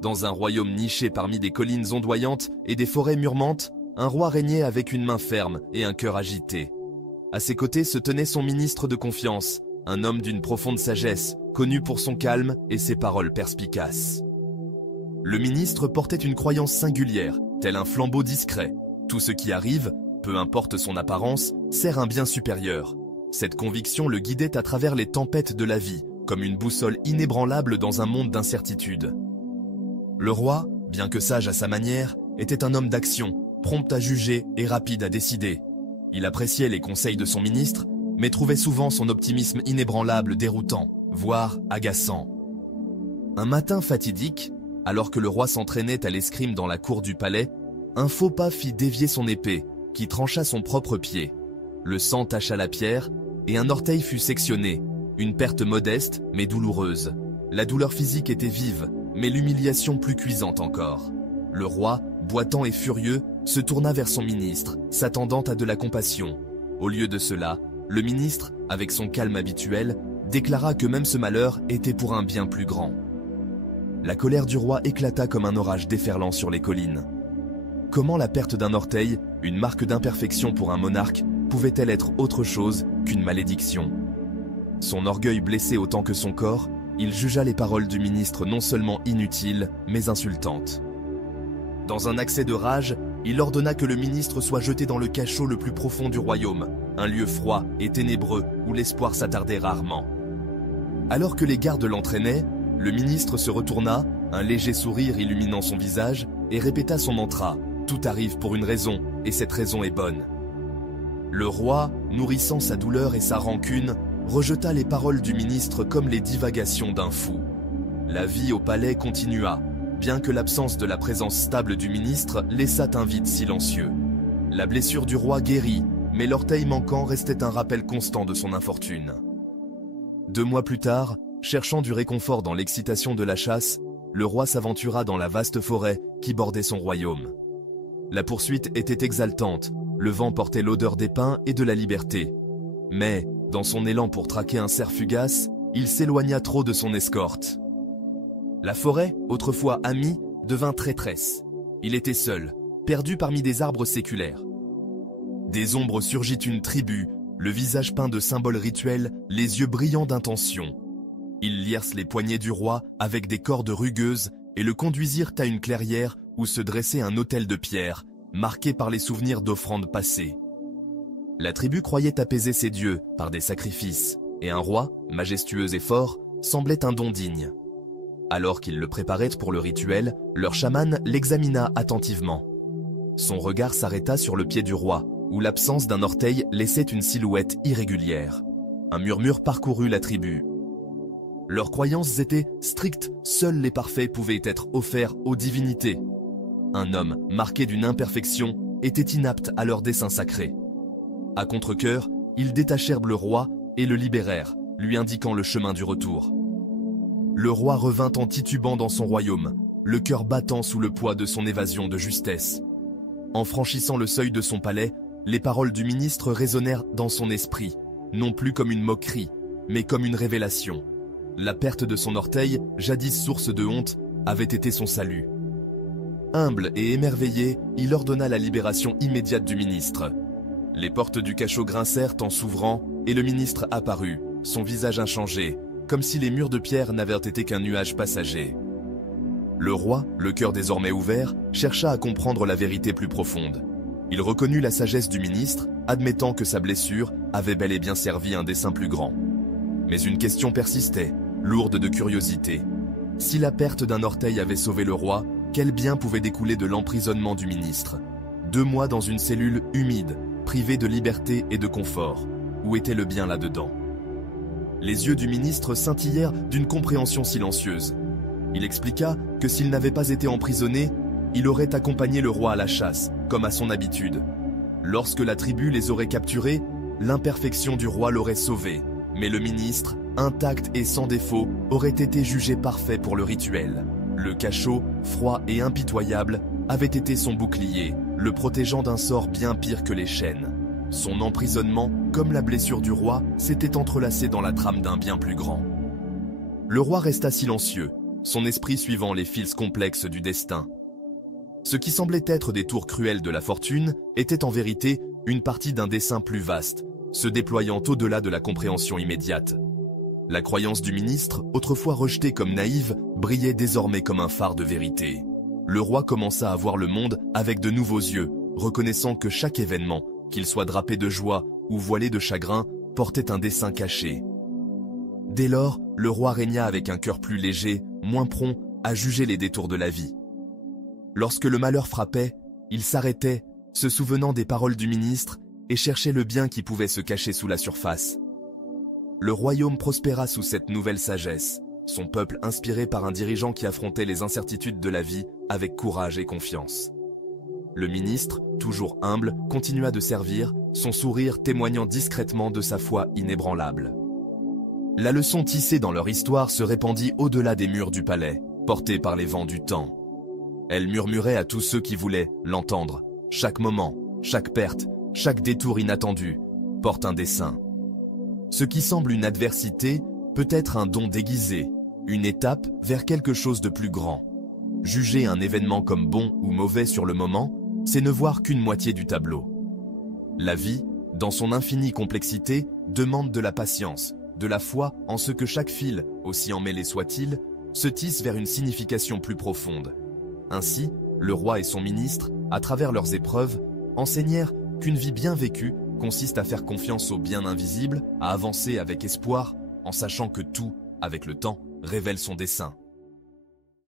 Dans un royaume niché parmi des collines ondoyantes et des forêts murmantes, un roi régnait avec une main ferme et un cœur agité. À ses côtés se tenait son ministre de confiance, un homme d'une profonde sagesse, connu pour son calme et ses paroles perspicaces. Le ministre portait une croyance singulière, tel un flambeau discret. Tout ce qui arrive, peu importe son apparence, sert un bien supérieur. Cette conviction le guidait à travers les tempêtes de la vie, comme une boussole inébranlable dans un monde d'incertitude. Le roi, bien que sage à sa manière, était un homme d'action, prompt à juger et rapide à décider. Il appréciait les conseils de son ministre, mais trouvait souvent son optimisme inébranlable déroutant, voire agaçant. Un matin fatidique, alors que le roi s'entraînait à l'escrime dans la cour du palais, un faux pas fit dévier son épée, qui trancha son propre pied. Le sang tacha la pierre, et un orteil fut sectionné, une perte modeste mais douloureuse. La douleur physique était vive, mais l'humiliation plus cuisante encore. Le roi, boitant et furieux, se tourna vers son ministre, s'attendant à de la compassion. Au lieu de cela, le ministre, avec son calme habituel, déclara que même ce malheur était pour un bien plus grand. La colère du roi éclata comme un orage déferlant sur les collines. Comment la perte d'un orteil, une marque d'imperfection pour un monarque, pouvait-elle être autre chose qu'une malédiction? Son orgueil blessé autant que son corps, il jugea les paroles du ministre non seulement inutiles, mais insultantes. Dans un accès de rage, il ordonna que le ministre soit jeté dans le cachot le plus profond du royaume, un lieu froid et ténébreux où l'espoir s'attardait rarement. Alors que les gardes l'entraînaient, le ministre se retourna, un léger sourire illuminant son visage, et répéta son mantra « Tout arrive pour une raison, et cette raison est bonne ». Le roi, nourrissant sa douleur et sa rancune, rejeta les paroles du ministre comme les divagations d'un fou. La vie au palais continua, bien que l'absence de la présence stable du ministre laissât un vide silencieux. La blessure du roi guérit, mais l'orteil manquant restait un rappel constant de son infortune. 2 mois plus tard, cherchant du réconfort dans l'excitation de la chasse, le roi s'aventura dans la vaste forêt qui bordait son royaume. La poursuite était exaltante, le vent portait l'odeur des pins et de la liberté. Mais, dans son élan pour traquer un cerf fugace, il s'éloigna trop de son escorte. La forêt, autrefois amie, devint traîtresse. Il était seul, perdu parmi des arbres séculaires. Des ombres surgit une tribu, le visage peint de symboles rituels, les yeux brillants d'intention. Ils liercent les poignets du roi avec des cordes rugueuses et le conduisirent à une clairière où se dressait un autel de pierre, marqué par les souvenirs d'offrandes passées. La tribu croyait apaiser ses dieux par des sacrifices, et un roi, majestueux et fort, semblait un don digne. Alors qu'ils le préparaient pour le rituel, leur chaman l'examina attentivement. Son regard s'arrêta sur le pied du roi, où l'absence d'un orteil laissait une silhouette irrégulière. Un murmure parcourut la tribu. Leurs croyances étaient strictes, seuls les parfaits pouvaient être offerts aux divinités. Un homme, marqué d'une imperfection, était inapte à leur dessein sacré. À contre-cœur, ils détachèrent le roi et le libérèrent, lui indiquant le chemin du retour. Le roi revint en titubant dans son royaume, le cœur battant sous le poids de son évasion de justesse. En franchissant le seuil de son palais, les paroles du ministre résonnèrent dans son esprit, non plus comme une moquerie, mais comme une révélation. La perte de son orteil, jadis source de honte, avait été son salut. Humble et émerveillé, il ordonna la libération immédiate du ministre. Les portes du cachot grincèrent en s'ouvrant et le ministre apparut, son visage inchangé, comme si les murs de pierre n'avaient été qu'un nuage passager. Le roi, le cœur désormais ouvert, chercha à comprendre la vérité plus profonde. Il reconnut la sagesse du ministre, admettant que sa blessure avait bel et bien servi un dessein plus grand. Mais une question persistait, lourde de curiosité. Si la perte d'un orteil avait sauvé le roi, quel bien pouvait découler de l'emprisonnement du ministre? 2 mois dans une cellule humide, privée de liberté et de confort. Où était le bien là-dedans? Les yeux du ministre scintillèrent d'une compréhension silencieuse. Il expliqua que s'il n'avait pas été emprisonné, il aurait accompagné le roi à la chasse, comme à son habitude. Lorsque la tribu les aurait capturés, l'imperfection du roi l'aurait sauvé, mais le ministre, intact et sans défaut, aurait été jugé parfait pour le rituel. Le cachot, froid et impitoyable, avait été son bouclier, le protégeant d'un sort bien pire que les chaînes. Son emprisonnement, comme la blessure du roi, s'était entrelacé dans la trame d'un bien plus grand. Le roi resta silencieux, son esprit suivant les fils complexes du destin. Ce qui semblait être des tours cruelles de la fortune était en vérité une partie d'un dessein plus vaste, se déployant au-delà de la compréhension immédiate. La croyance du ministre, autrefois rejetée comme naïve, brillait désormais comme un phare de vérité. Le roi commença à voir le monde avec de nouveaux yeux, reconnaissant que chaque événement, qu'il soit drapé de joie ou voilé de chagrin, portait un dessein caché. Dès lors, le roi régna avec un cœur plus léger, moins prompt à juger les détours de la vie. Lorsque le malheur frappait, il s'arrêtait, se souvenant des paroles du ministre, et cherchait le bien qui pouvait se cacher sous la surface. Le royaume prospéra sous cette nouvelle sagesse, son peuple inspiré par un dirigeant qui affrontait les incertitudes de la vie avec courage et confiance. Le ministre, toujours humble, continua de servir, son sourire témoignant discrètement de sa foi inébranlable. La leçon tissée dans leur histoire se répandit au-delà des murs du palais, portée par les vents du temps. Elle murmurait à tous ceux qui voulaient l'entendre. Chaque moment, chaque perte, chaque détour inattendu porte un dessein. Ce qui semble une adversité peut être un don déguisé, une étape vers quelque chose de plus grand. Juger un événement comme bon ou mauvais sur le moment, c'est ne voir qu'une moitié du tableau. La vie, dans son infinie complexité, demande de la patience, de la foi en ce que chaque fil, aussi emmêlé soit-il, se tisse vers une signification plus profonde. Ainsi, le roi et son ministre, à travers leurs épreuves, enseignèrent qu'une vie bien vécue consiste à faire confiance au bien invisible, à avancer avec espoir, en sachant que tout, avec le temps, révèle son dessein.